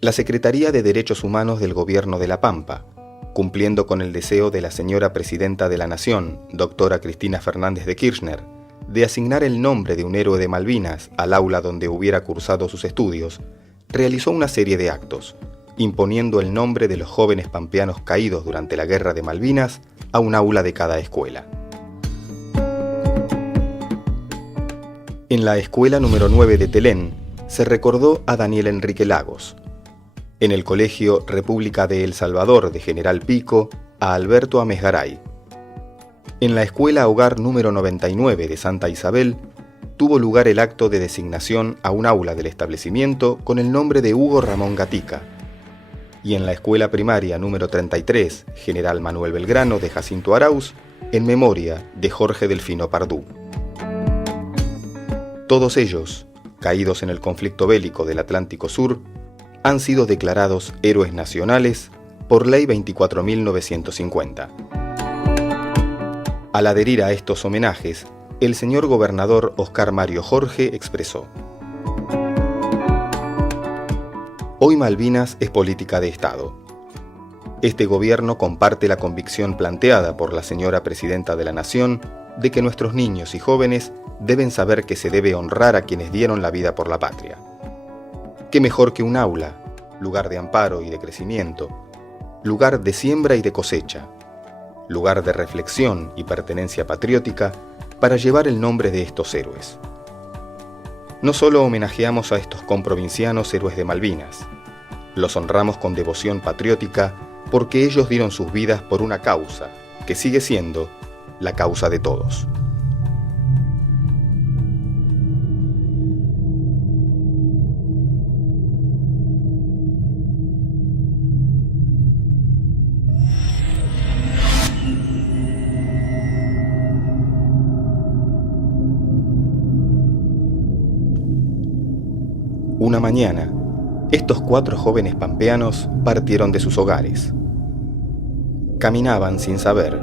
la Secretaría de Derechos Humanos del Gobierno de La Pampa, cumpliendo con el deseo de la señora Presidenta de la Nación, doctora Cristina Fernández de Kirchner, de asignar el nombre de un héroe de Malvinas al aula donde hubiera cursado sus estudios, realizó una serie de actos, imponiendo el nombre de los jóvenes pampeanos caídos durante la Guerra de Malvinas a un aula de cada escuela. En la escuela número 9 de Telén se recordó a Daniel Enrique Lagos. En el Colegio República de El Salvador de General Pico, a Alberto Amesgaray. En la Escuela Hogar número 99 de Santa Isabel, tuvo lugar el acto de designación a un aula del establecimiento con el nombre de Hugo Ramón Gatica. Y en la Escuela Primaria número 33, General Manuel Belgrano de Jacinto Arauz, en memoria de Jorge Delfino Pardú. Todos ellos, caídos en el conflicto bélico del Atlántico Sur, han sido declarados héroes nacionales por Ley 24.950. Al adherir a estos homenajes, el señor gobernador Oscar Mario Jorge expresó: Hoy Malvinas es política de Estado. Este gobierno comparte la convicción planteada por la señora Presidenta de la Nación de que nuestros niños y jóvenes deben saber que se debe honrar a quienes dieron la vida por la patria. ¿Qué mejor que un aula, lugar de amparo y de crecimiento, lugar de siembra y de cosecha, lugar de reflexión y pertenencia patriótica para llevar el nombre de estos héroes? No solo homenajeamos a estos comprovincianos héroes de Malvinas, los honramos con devoción patriótica porque ellos dieron sus vidas por una causa que sigue siendo la causa de todos. Una mañana, estos 4 jóvenes pampeanos partieron de sus hogares. Caminaban sin saber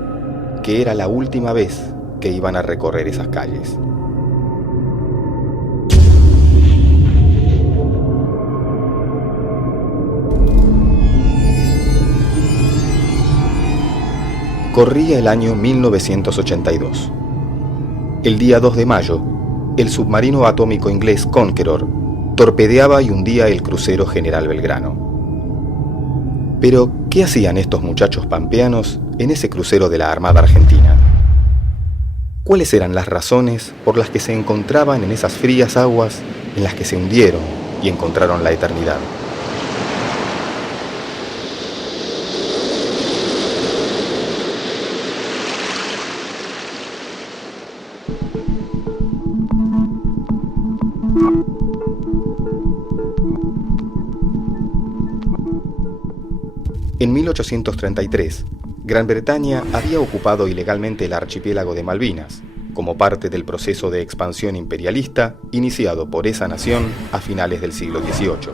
que era la última vez que iban a recorrer esas calles. Corría el año 1982. El día 2 de mayo, el submarino atómico inglés Conqueror torpedeaba y hundía el crucero General Belgrano. Pero, ¿qué hacían estos muchachos pampeanos en ese crucero de la Armada Argentina? ¿Cuáles eran las razones por las que se encontraban en esas frías aguas en las que se hundieron y encontraron la eternidad? En 1833, Gran Bretaña había ocupado ilegalmente el archipiélago de Malvinas, como parte del proceso de expansión imperialista iniciado por esa nación a finales del siglo XVIII.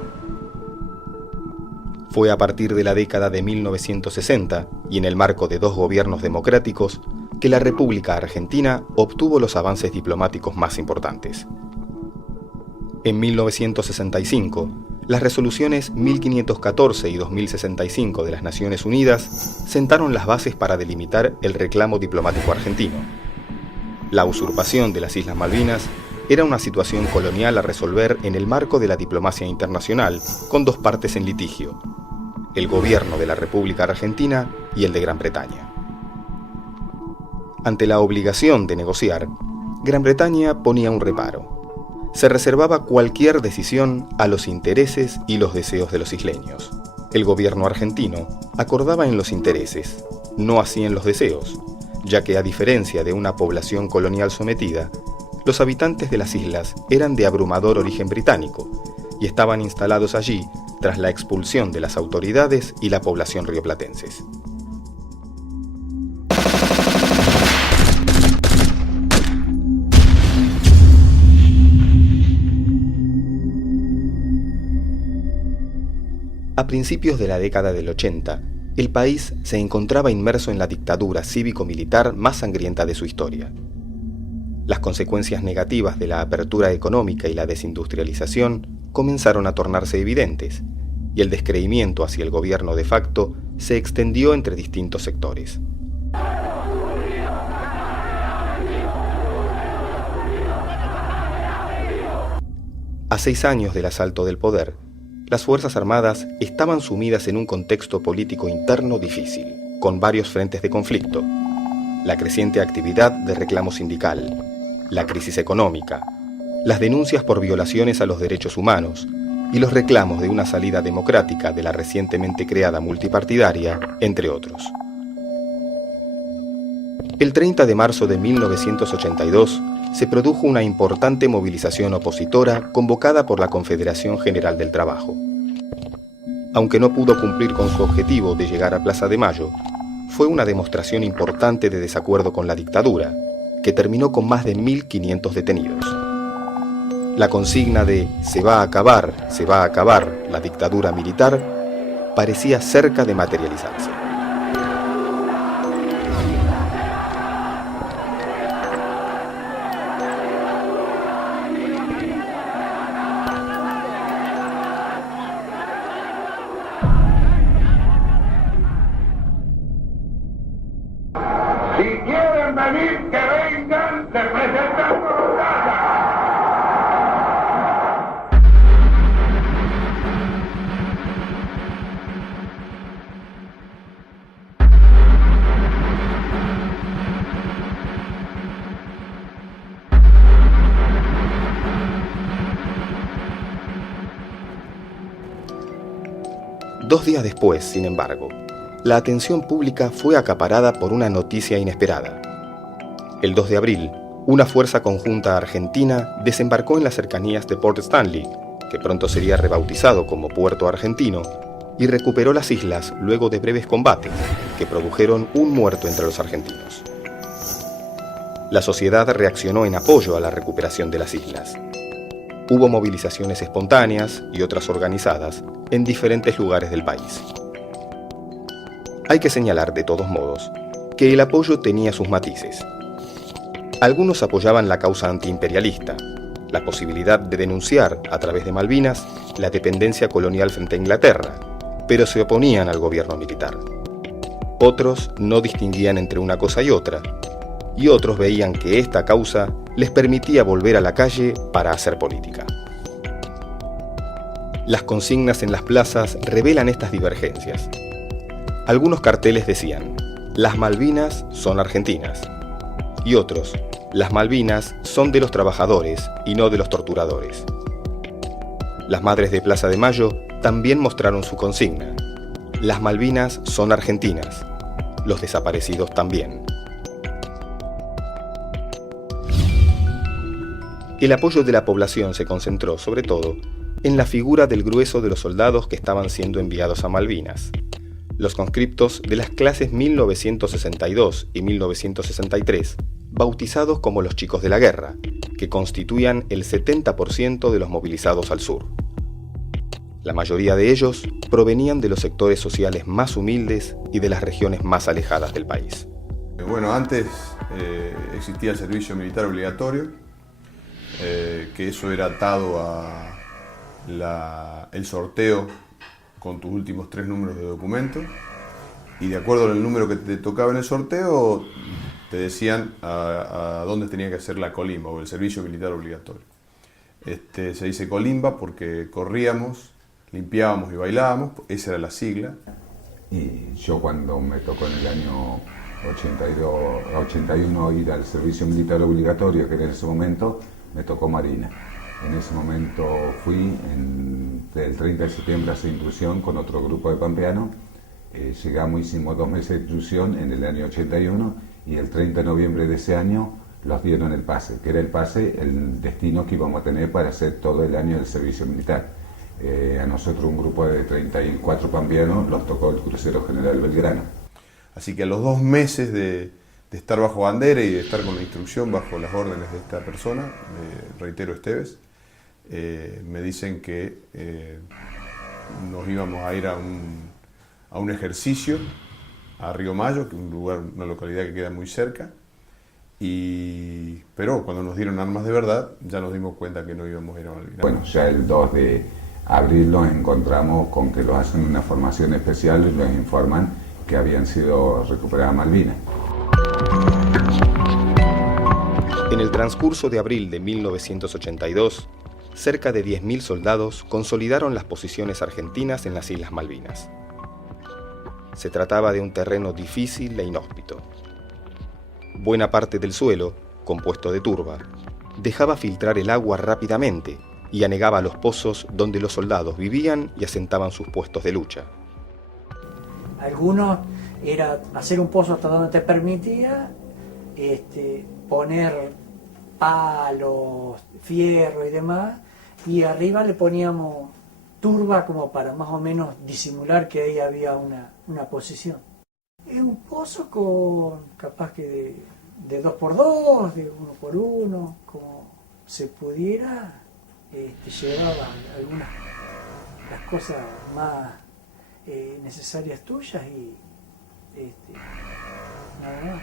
Fue a partir de la década de 1960 y en el marco de 2 gobiernos democráticos que la República Argentina obtuvo los avances diplomáticos más importantes. En 1965, las resoluciones 1514 y 2065 de las Naciones Unidas sentaron las bases para delimitar el reclamo diplomático argentino. La usurpación de las Islas Malvinas era una situación colonial a resolver en el marco de la diplomacia internacional con 2 partes en litigio: el gobierno de la República Argentina y el de Gran Bretaña. Ante la obligación de negociar, Gran Bretaña ponía un reparo. Se reservaba cualquier decisión a los intereses y los deseos de los isleños. El gobierno argentino acordaba en los intereses, no así en los deseos, ya que a diferencia de una población colonial sometida, los habitantes de las islas eran de abrumador origen británico y estaban instalados allí tras la expulsión de las autoridades y la población rioplatenses. A principios de la década del 80, el país se encontraba inmerso en la dictadura cívico-militar más sangrienta de su historia. Las consecuencias negativas de la apertura económica y la desindustrialización comenzaron a tornarse evidentes, y el descreimiento hacia el gobierno de facto se extendió entre distintos sectores. A 6 años del asalto del poder, las Fuerzas Armadas estaban sumidas en un contexto político interno difícil, con varios frentes de conflicto: la creciente actividad de reclamo sindical, la crisis económica, las denuncias por violaciones a los derechos humanos y los reclamos de una salida democrática de la recientemente creada multipartidaria, entre otros. El 30 de marzo de 1982 se produjo una importante movilización opositora convocada por la Confederación General del Trabajo. Aunque no pudo cumplir con su objetivo de llegar a Plaza de Mayo, fue una demostración importante de desacuerdo con la dictadura, que terminó con más de 1.500 detenidos. La consigna de se va a acabar la dictadura militar parecía cerca de materializarse. Si quieren venir, que vengan, les presentamos batalla. Dos días después, sin embargo, la atención pública fue acaparada por una noticia inesperada. El 2 de abril, una fuerza conjunta argentina desembarcó en las cercanías de Port Stanley, que pronto sería rebautizado como Puerto Argentino, y recuperó las islas luego de breves combates que produjeron un muerto entre los argentinos. La sociedad reaccionó en apoyo a la recuperación de las islas. Hubo movilizaciones espontáneas y otras organizadas en diferentes lugares del país. Hay que señalar, de todos modos, que el apoyo tenía sus matices. Algunos apoyaban la causa antiimperialista, la posibilidad de denunciar, a través de Malvinas, la dependencia colonial frente a Inglaterra, pero se oponían al gobierno militar. Otros no distinguían entre una cosa y otros veían que esta causa les permitía volver a la calle para hacer política. Las consignas en las plazas revelan estas divergencias. Algunos carteles decían: las Malvinas son argentinas, y otros: las Malvinas son de los trabajadores y no de los torturadores. Las madres de Plaza de Mayo también mostraron su consigna: las Malvinas son argentinas, los desaparecidos también. El apoyo de la población se concentró, sobre todo, en la figura del grueso de los soldados que estaban siendo enviados a Malvinas, los conscriptos de las clases 1962 y 1963, bautizados como los chicos de la guerra, que constituían el 70% de los movilizados al sur. La mayoría de ellos provenían de los sectores sociales más humildes y de las regiones más alejadas del país. Bueno, antes existía el servicio militar obligatorio, que eso era atado a el sorteo con tus últimos 3 números de documento, y de acuerdo al número que te tocaba en el sorteo te decían a dónde tenía que hacer la colimba o el servicio militar obligatorio. Se dice colimba porque corríamos, limpiábamos y bailábamos, esa era la sigla. Y yo, cuando me tocó en el año 81 ir al servicio militar obligatorio, que era en ese momento, me tocó Marina. En ese momento fui el 30 de septiembre a esa inclusión con otro grupo de pampeanos. Llegamos, hicimos 2 meses de inclusión en el año 81, y el 30 de noviembre de ese año los dieron el pase, que era el pase, el destino que íbamos a tener para hacer todo el año del servicio militar. A nosotros, un grupo de 34 pampeanos, los tocó el crucero General Belgrano. Así que a los 2 meses de estar bajo bandera y de estar con la instrucción bajo las órdenes de esta persona, reitero, Esteves, me dicen que nos íbamos a ir a un ejercicio a Río Mayo, que es una localidad que queda muy cerca, pero cuando nos dieron armas de verdad ya nos dimos cuenta que no íbamos a ir a Malvinas. Bueno, ya el 2 de abrirlo encontramos con que lo hacen una formación especial y nos informan que habían sido recuperadas Malvinas. En el transcurso de abril de 1982, cerca de 10.000 soldados consolidaron las posiciones argentinas en las Islas Malvinas. Se trataba de un terreno difícil e inhóspito. Buena parte del suelo, compuesto de turba, dejaba filtrar el agua rápidamente y anegaba los pozos donde los soldados vivían y asentaban sus puestos de lucha. Algunos era hacer un pozo hasta donde te permitía, poner palos, fierro y demás, y arriba le poníamos turba como para más o menos disimular que ahí había una posición. Es un pozo con capaz que de 2x2, de 1x1, como se pudiera llevar algunas las cosas más necesarias tuyas y nada más.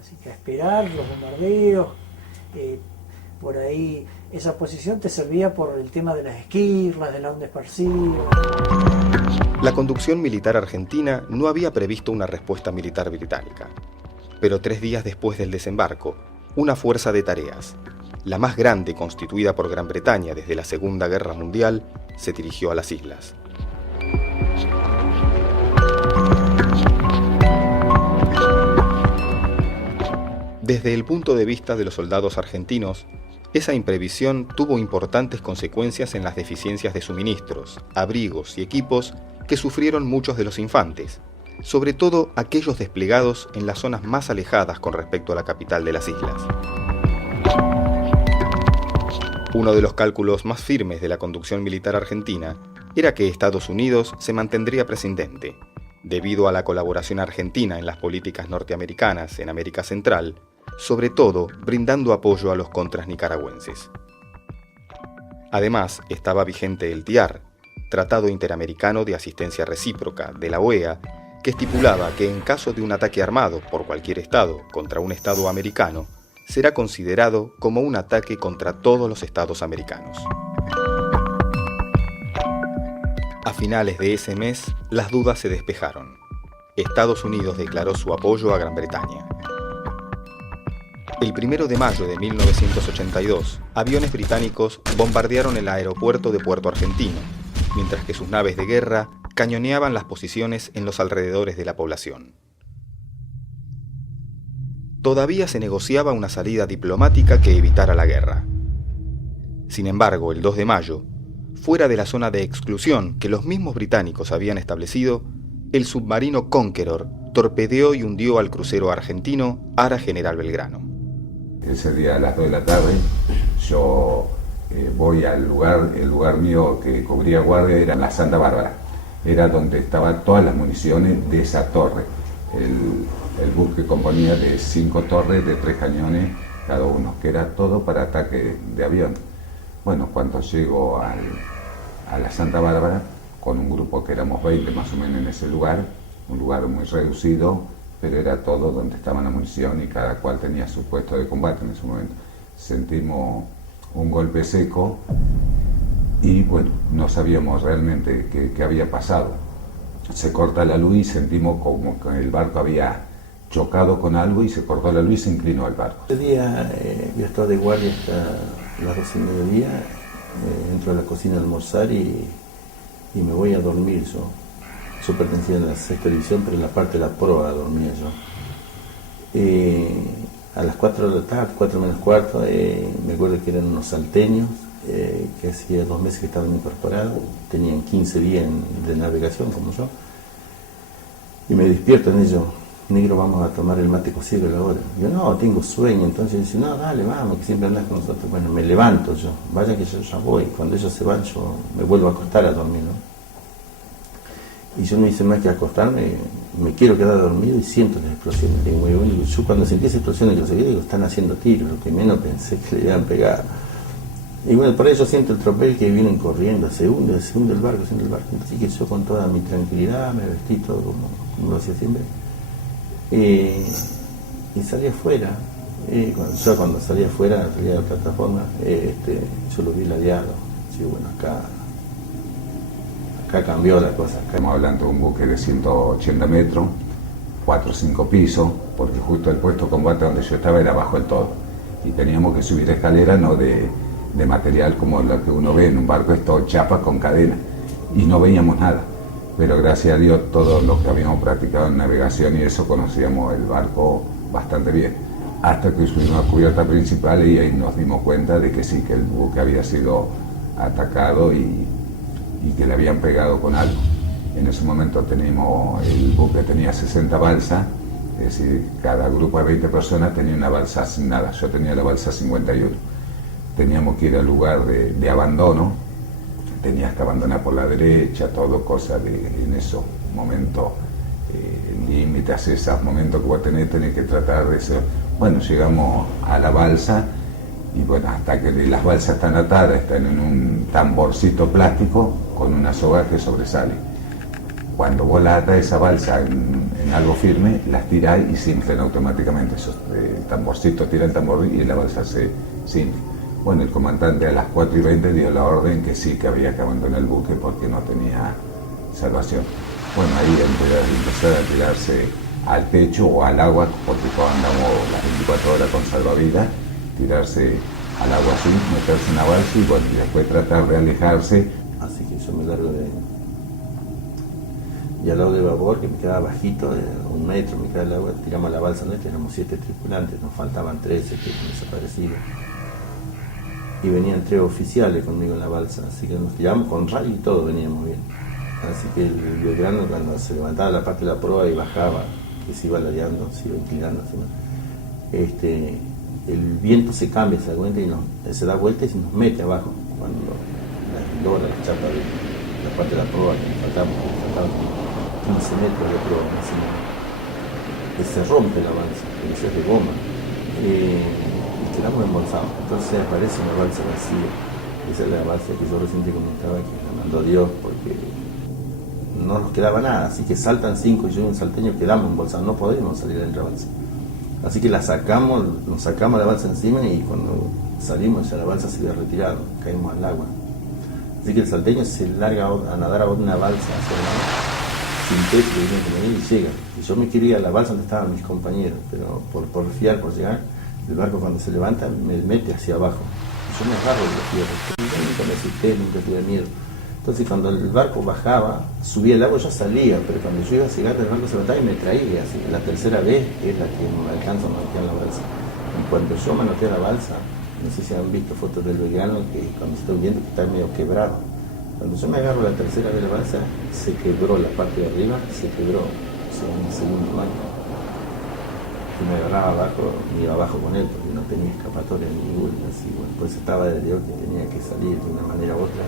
Así que a esperar los bombardeos, por ahí esa posición te servía por el tema de las esquirlas, de la onda esparcida. La conducción militar argentina no había previsto una respuesta militar británica, pero 3 días después del desembarco, una fuerza de tareas, la más grande constituida por Gran Bretaña desde la Segunda Guerra Mundial, se dirigió a las islas. Desde el punto de vista de los soldados argentinos, esa imprevisión tuvo importantes consecuencias en las deficiencias de suministros, abrigos y equipos que sufrieron muchos de los infantes, sobre todo aquellos desplegados en las zonas más alejadas con respecto a la capital de las islas. Uno de los cálculos más firmes de la conducción militar argentina era que Estados Unidos se mantendría prescindente, debido a la colaboración argentina en las políticas norteamericanas en América Central, sobre todo brindando apoyo a los contras nicaragüenses. Además, estaba vigente el TIAR, Tratado Interamericano de Asistencia Recíproca de la OEA, que estipulaba que en caso de un ataque armado por cualquier estado contra un estado americano, será considerado como un ataque contra todos los estados americanos. A finales de ese mes, las dudas se despejaron. Estados Unidos declaró su apoyo a Gran Bretaña. El 1 de mayo de 1982, aviones británicos bombardearon el aeropuerto de Puerto Argentino, mientras que sus naves de guerra cañoneaban las posiciones en los alrededores de la población. Todavía se negociaba una salida diplomática que evitara la guerra. Sin embargo, el 2 de mayo, fuera de la zona de exclusión que los mismos británicos habían establecido, el submarino Conqueror torpedeó y hundió al crucero argentino Ara General Belgrano. Ese día a las 2 de la tarde yo voy al lugar, el lugar mío que cubría guardia era en la Santa Bárbara, era donde estaban todas las municiones de esa torre. El buque componía de 5 torres de 3 cañones cada uno, que era todo para ataque de avión. Bueno, cuando llego a la Santa Bárbara, con un grupo que éramos 20 más o menos en ese lugar, un lugar muy reducido, pero era todo donde estaba la munición y cada cual tenía su puesto de combate en ese momento. Sentimos un golpe seco y bueno, no sabíamos realmente qué había pasado. Se corta la luz y sentimos como que el barco había chocado con algo y se cortó la luz y se inclinó el barco. Ese día yo estaba de guardia hasta las 12 del mediodía, entro a la cocina a almorzar y me voy a dormir yo. Yo pertenecía a la sexta división, pero en la parte de la proa dormía yo. A las 4 de la tarde, 4 menos cuarto, me acuerdo que eran unos salteños, que hacía 2 meses que estaban incorporados, tenían 15 días de navegación como yo, y me despiertan ellos: negro, vamos a tomar el mate cocido a la hora. Yo no, tengo sueño. Entonces dice: no, dale, vamos, que siempre andás con nosotros. Bueno, me levanto yo, vaya que yo ya voy. Cuando ellos se van, yo me vuelvo a acostar a dormir, ¿no? Y yo no hice más que acostarme, me quiero quedar dormido y siento las explosiones. Digo, yo cuando sentí esas explosiones, yo seguí, digo, están haciendo tiros, lo que menos pensé que le iban a pegar. Y bueno, por eso siento el tropel que vienen corriendo, se hunde el barco, Así que yo con toda mi tranquilidad me vestí todo como lo hacía siempre. Y salí afuera. Cuando salí afuera, salí a la plataforma, yo lo vi ladeado, Sí, bueno, acá cambió la cosa. Estamos hablando de un buque de 180 metros, 4 o 5 pisos, porque justo el puesto de combate donde yo estaba era bajo el todo. Y teníamos que subir escaleras, no de material como lo que uno ve en un barco, es todo chapa con cadena. Y no veíamos nada. Pero gracias a Dios, todos los que habíamos practicado en navegación y eso, conocíamos el barco bastante bien. Hasta que subimos a cubierta principal y ahí nos dimos cuenta de que sí, que el buque había sido atacado y que le habían pegado con algo. En ese momento el buque tenía 60 balsas, es decir, cada grupo de 20 personas tenía una balsa asignada. Yo tenía la balsa 51. Teníamos que ir al lugar de abandono, tenías que abandonar por la derecha, todo, cosa en esos momentos límites, esos momentos que vos tenés que tratar de ser. Bueno, llegamos a la balsa y bueno, hasta que las balsas están atadas, están en un tamborcito plástico con una soga que sobresale. Cuando vos la atás esa balsa en algo firme, las tirás y se inflan automáticamente. El tamborcito tira el tambor y la balsa se infla. Bueno, el comandante a las 4:20 dio la orden que sí, que había que abandonar el buque porque no tenía salvación. Bueno, ahí empezó a tirarse al techo o al agua, porque todos andamos las 24 horas con salvavidas, tirarse al agua así, meterse en la balsa y bueno, y después tratar de alejarse. Así que yo me largo y al lado de babor, que me quedaba bajito, 1 metro me quedaba el agua, tiramos la balsa nuestra, éramos 7 tripulantes, nos faltaban 13 que desaparecidos. Y venían 3 oficiales conmigo en la balsa, así que nos tiramos con radio y todo, veníamos bien. Así que el Belgrano, cuando se levantaba la parte de la proa y bajaba, que se iba ladeando, se iba inclinando, el viento se cambia, se da cuenta y se da vuelta y se nos mete abajo. Cuando logra la chapa de la parte de la proa, que nos faltaban 15 metros de proa encima, que se rompe la balsa, que eso es de goma. Y quedamos embolsados. Entonces aparece una balsa vacía. Esa es la balsa que yo recién te comentaba, que la mandó Dios, porque no nos quedaba nada. Así que saltan 5 y yo y un salteño quedamos embolsados, no podemos salir dentro de la balsa. Así que nos sacamos la balsa encima y cuando salimos ya la balsa se había retirado, caímos al agua. Así que el salteño se larga a nadar a una balsa hacia el lado, sin techo, y llega. Y yo me quería ir a la balsa donde estaban mis compañeros, pero por fiar, por llegar, el barco cuando se levanta me mete hacia abajo. Yo me agarro de los fierros, nunca me asusté, nunca tuve miedo. Entonces cuando el barco bajaba, subía el agua, yo salía, pero cuando yo iba a llegar el barco se levantaba y me traía. Así que la tercera vez es la que me alcanza a manotear la balsa. En cuanto yo manoteé la balsa, no sé si han visto fotos del Belgrano, que cuando se está hundiendo está medio quebrado. Cuando yo me agarro la tercera vez la balsa, se quebró la parte de arriba, se quebró, en el segundo barco. Y me agarraba abajo, me iba abajo con él, porque no tenía escapatoria ninguna. Así, bueno, pues estaba de Dios que tenía que salir de una manera u otra,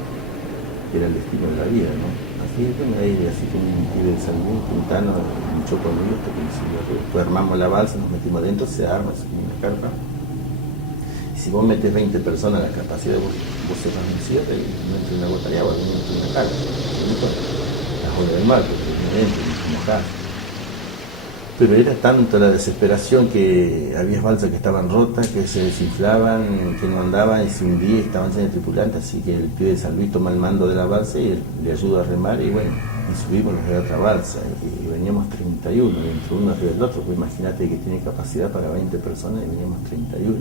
que era el destino de la vida, ¿no? Así que así como un pibe de San Luis, Quintano, luchó conmigo hasta que después armamos la balsa, nos metimos adentro, se arma, se pone una carpa. Y si vos metes 20 personas, la capacidad de vos cerrás un cierre y no entra una gota de agua, no entra una carpa. La olas del mar, porque no entra, no mojás. Pero era tanto la desesperación que había balsas que estaban rotas, que se desinflaban, que no andaban y se hundía, estaban llenas de tripulantes, así que el pibe de San Luis toma el mando de la balsa y le ayuda a remar y bueno, y subimos los de otra balsa y veníamos 31, entre uno arriba del otro, pues imagínate que tiene capacidad para 20 personas y veníamos 31.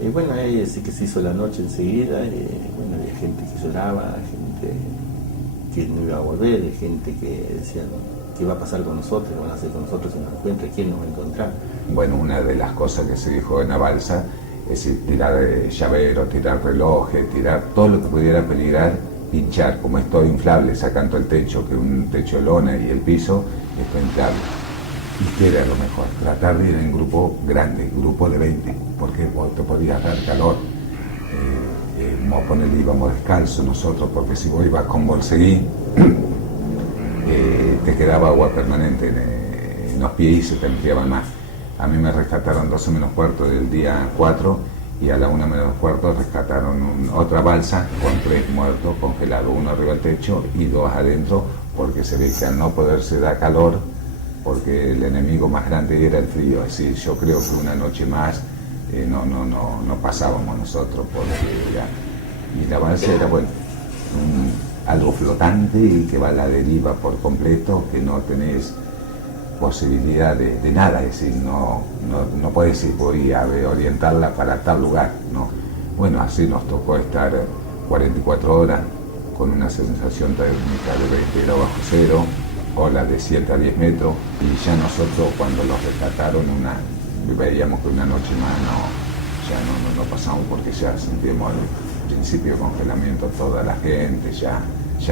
Y bueno, ahí sí que se hizo la noche enseguida, y bueno, había gente que lloraba, gente que no iba a volver, gente que decía qué va a pasar con nosotros, qué van a hacer con nosotros si nos encuentra, quién nos va a encontrar. Bueno, una de las cosas que se dijo en la balsa es tirar llaveros, tirar relojes, tirar todo lo que pudiera peligrar, pinchar, como es todo inflable, sacando el techo, que un techo de lona y el piso, esto inflable. ¿Y qué era lo mejor? Tratar de ir en grupo grande, grupo de 20, porque vos te podías dar calor. Íbamos descalzos nosotros, porque si vos ibas con bolseguí, te quedaba agua permanente en los pies y se te enfriaban más. A mí me rescataron 12 menos cuarto del día 4 y a la 1 menos cuarto rescataron otra balsa con 3 muertos congelados, 1 arriba del techo y 2 adentro, porque se ve que al no poderse dar calor, porque el enemigo más grande era el frío. Así yo creo que una noche más no pasábamos nosotros, porque ya Y la balsa era, bueno, algo flotante y que va a la deriva por completo, que no tenés posibilidad de nada, es decir, no podés decir voy a orientarla para tal lugar, no. Bueno, así nos tocó estar 44 horas con una sensación térmica de 20 grados bajo cero, olas de 7 a 10 metros, y ya nosotros cuando los rescataron veíamos que una noche más no pasamos, porque ya sentíamos al principio de congelamiento toda la gente, ya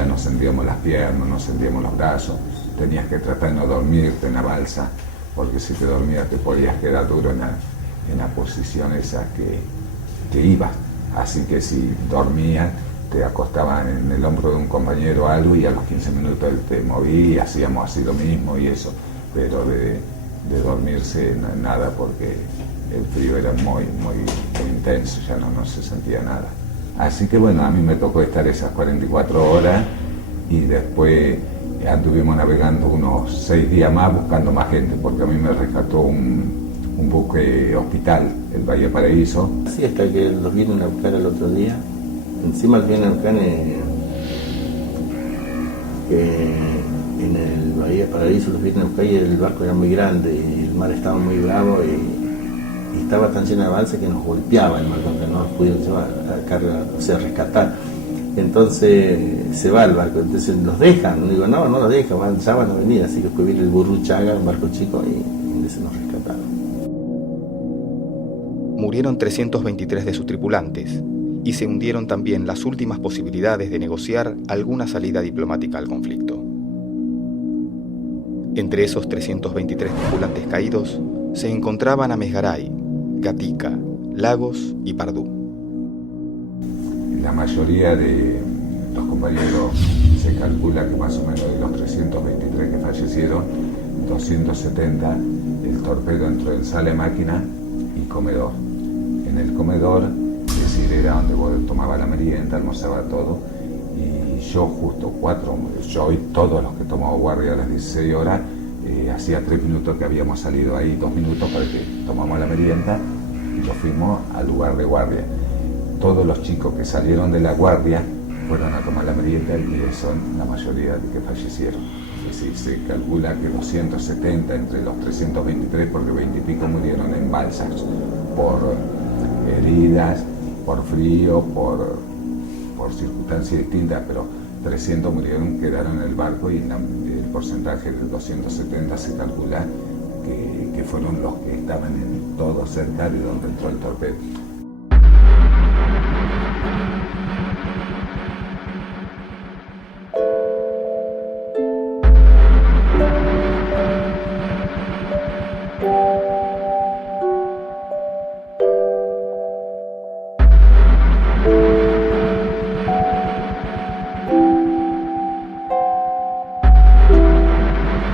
no sentíamos las piernas, no sentíamos los brazos, tenías que tratar de no dormirte en la balsa, porque si te dormías te podías quedar duro en la posición esa que ibas. Así que si dormías, te acostaban en el hombro de un compañero o algo, y a los 15 minutos él te movía y hacíamos así lo mismo y eso, pero de dormirse nada, porque el frío era muy intenso, ya no se sentía nada. Así que bueno, a mí me tocó estar esas 44 horas y después anduvimos navegando unos 6 días más buscando más gente, porque a mí me rescató un buque hospital, el Bahía Paraíso. Así hasta que los vienen a buscar el otro día. Encima los vienen a buscar en el Bahía Paraíso, los vienen a buscar y el barco era muy grande y el mar estaba muy bravo y estaba tan llena de balsa que nos golpeaba el mar, que no nos pudieron llevar a carga, o sea, rescatar. Entonces se va el barco, entonces los dejan, digo, no los dejan, ya van a venir, así que después viene el Burruchaga, un barco chico, y se nos rescataron. Murieron 323 de sus tripulantes y se hundieron también las últimas posibilidades de negociar alguna salida diplomática al conflicto. Entre esos 323 tripulantes caídos se encontraban Amesgaray, Gatica, Lagos y Pardú. La mayoría de los compañeros, se calcula que más o menos de los 323 que fallecieron, 270, el torpedo entró en sala de máquina y comedor. En el comedor, es decir, era donde vos tomabas la merienda, almorzaba todo, y yo yo y todos los que tomamos guardia a las 16 horas, hacía 3 minutos que habíamos salido ahí, 2 minutos para que tomamos la merienda y nos fuimos al lugar de guardia. Todos los chicos que salieron de la guardia fueron a tomar la merienda y son la mayoría de que fallecieron. Es decir, se calcula que 270 entre los 323, porque 20 y pico murieron en balsas por heridas, por frío, por circunstancias distintas, pero 300 quedaron en el barco, y el porcentaje de 270 se calcula que fueron los que estaban en todo cerca de donde entró el torpedo.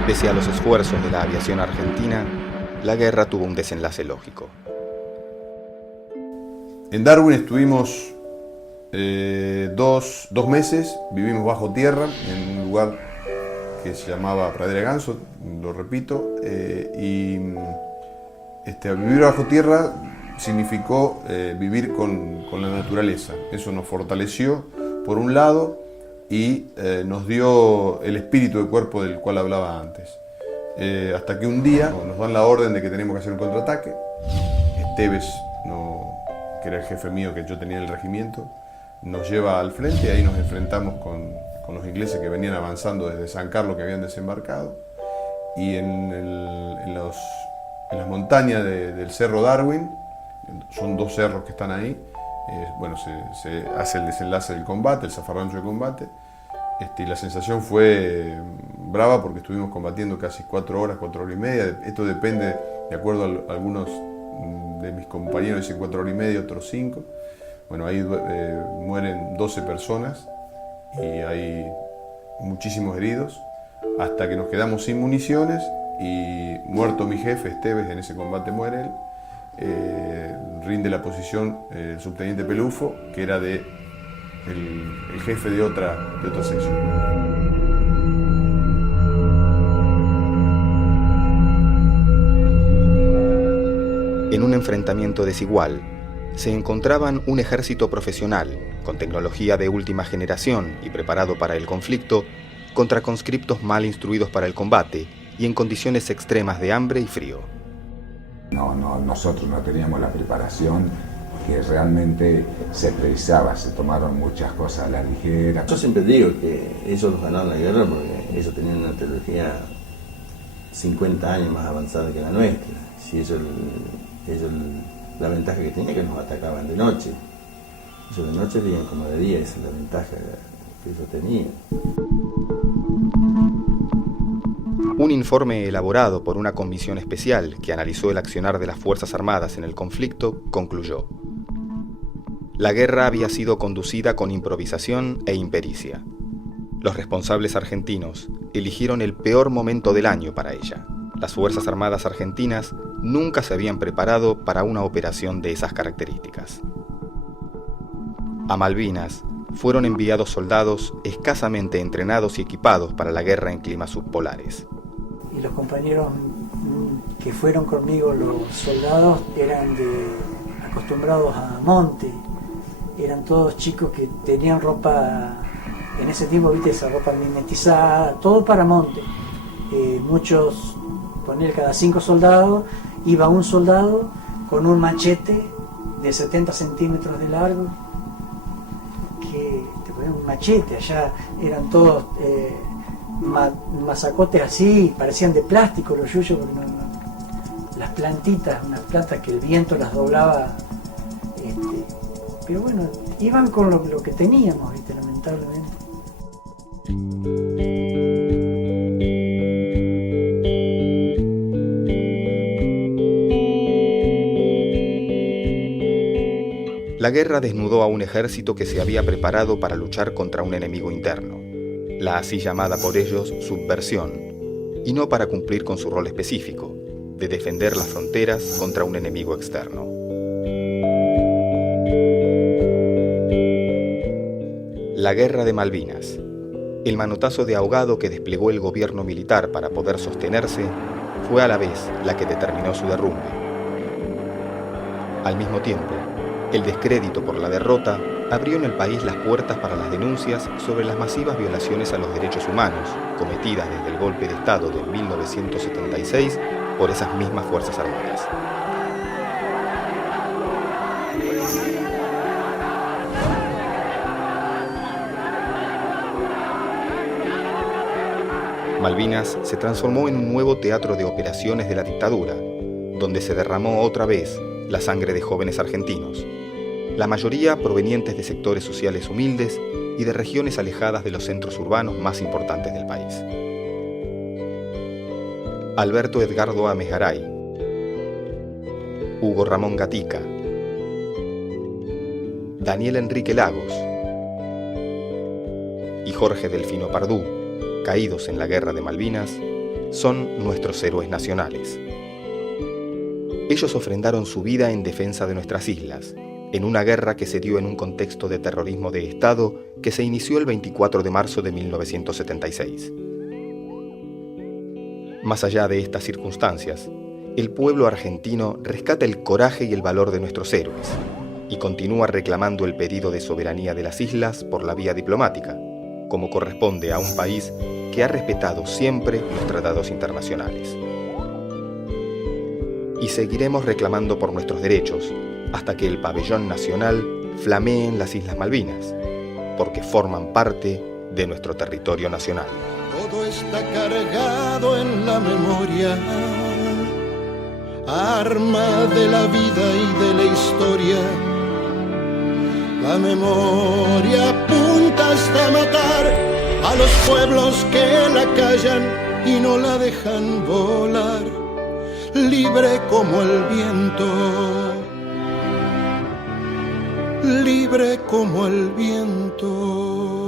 Pese a los esfuerzos de la aviación argentina, la guerra tuvo un desenlace lógico. En Darwin estuvimos 2 meses, vivimos bajo tierra en un lugar que se llamaba Pradera de Ganso, lo repito, vivir bajo tierra significó vivir con la naturaleza. Eso nos fortaleció, por un lado, y nos dio el espíritu de cuerpo del cual hablaba antes. Hasta que un día nos dan la orden de que tenemos que hacer un contraataque. Esteves, que era el jefe mío, que yo tenía en el regimiento, nos lleva al frente y ahí nos enfrentamos con los ingleses que venían avanzando desde San Carlos, que habían desembarcado. Y en las montañas del Cerro Darwin, son 2 cerros que están ahí, se hace el desenlace del combate, el zafarrancho de combate, y la sensación fue brava porque estuvimos combatiendo casi 4 horas y media. Esto depende, de acuerdo a algunos de mis compañeros, dicen 4 horas y media, otros 5. Bueno, ahí mueren 12 personas y hay muchísimos heridos, hasta que nos quedamos sin municiones y, muerto mi jefe, Esteves, en ese combate muere él. Rinde la posición el subteniente Pelufo, que era el jefe de otra sección. En un enfrentamiento desigual, se encontraban un ejército profesional, con tecnología de última generación y preparado para el conflicto, contra conscriptos mal instruidos para el combate y en condiciones extremas de hambre y frío. Nosotros no teníamos la preparación que realmente se precisaba, se tomaron muchas cosas a la ligera. Yo siempre digo que ellos nos ganaron la guerra porque ellos tenían una tecnología 50 años más avanzada que la nuestra. Si ellos la ventaja que tenían es que nos atacaban de noche. Ellos de noche vivían como de día, esa es la ventaja que ellos tenían. Un informe elaborado por una comisión especial que analizó el accionar de las Fuerzas Armadas en el conflicto concluyó: la guerra había sido conducida con improvisación e impericia. Los responsables argentinos eligieron el peor momento del año para ella. Las Fuerzas Armadas argentinas nunca se habían preparado para una operación de esas características. A Malvinas fueron enviados soldados escasamente entrenados y equipados para la guerra en climas subpolares. Y los compañeros que fueron conmigo, los soldados, eran acostumbrados a monte. Eran todos chicos que tenían ropa, en ese tiempo, viste, esa ropa mimetizada, todo para monte. Muchos, poner cada 5 soldados, iba un soldado con un machete de 70 centímetros de largo, que te ponían un machete, allá eran todos mazacotes así, parecían de plástico los yuyos, porque las plantitas, unas plantas que el viento las doblaba, pero bueno, iban con lo que teníamos, ¿viste? Lamentablemente. La guerra desnudó a un ejército que se había preparado para luchar contra un enemigo interno, la así llamada por ellos subversión, y no para cumplir con su rol específico, de defender las fronteras contra un enemigo externo. La Guerra de Malvinas, el manotazo de ahogado que desplegó el gobierno militar para poder sostenerse, fue a la vez la que determinó su derrumbe. Al mismo tiempo, el descrédito por la derrota abrió en el país las puertas para las denuncias sobre las masivas violaciones a los derechos humanos cometidas desde el golpe de Estado de 1976 por esas mismas Fuerzas Armadas. Malvinas se transformó en un nuevo teatro de operaciones de la dictadura, donde se derramó otra vez la sangre de jóvenes argentinos, la mayoría provenientes de sectores sociales humildes y de regiones alejadas de los centros urbanos más importantes del país. Alberto Edgardo Ames Garay, Hugo Ramón Gatica, Daniel Enrique Lagos y Jorge Delfino Pardú, caídos en la Guerra de Malvinas, son nuestros héroes nacionales. Ellos ofrendaron su vida en defensa de nuestras islas, en una guerra que se dio en un contexto de terrorismo de Estado que se inició el 24 de marzo de 1976. Más allá de estas circunstancias, el pueblo argentino rescata el coraje y el valor de nuestros héroes y continúa reclamando el pedido de soberanía de las islas por la vía diplomática, como corresponde a un país que ha respetado siempre los tratados internacionales. Y seguiremos reclamando por nuestros derechos hasta que el pabellón nacional flamee en las Islas Malvinas, porque forman parte de nuestro territorio nacional. Todo está cargado en la memoria, arma de la vida y de la historia. La memoria apunta hasta matar a los pueblos que la callan y no la dejan volar, libre como el viento, libre como el viento.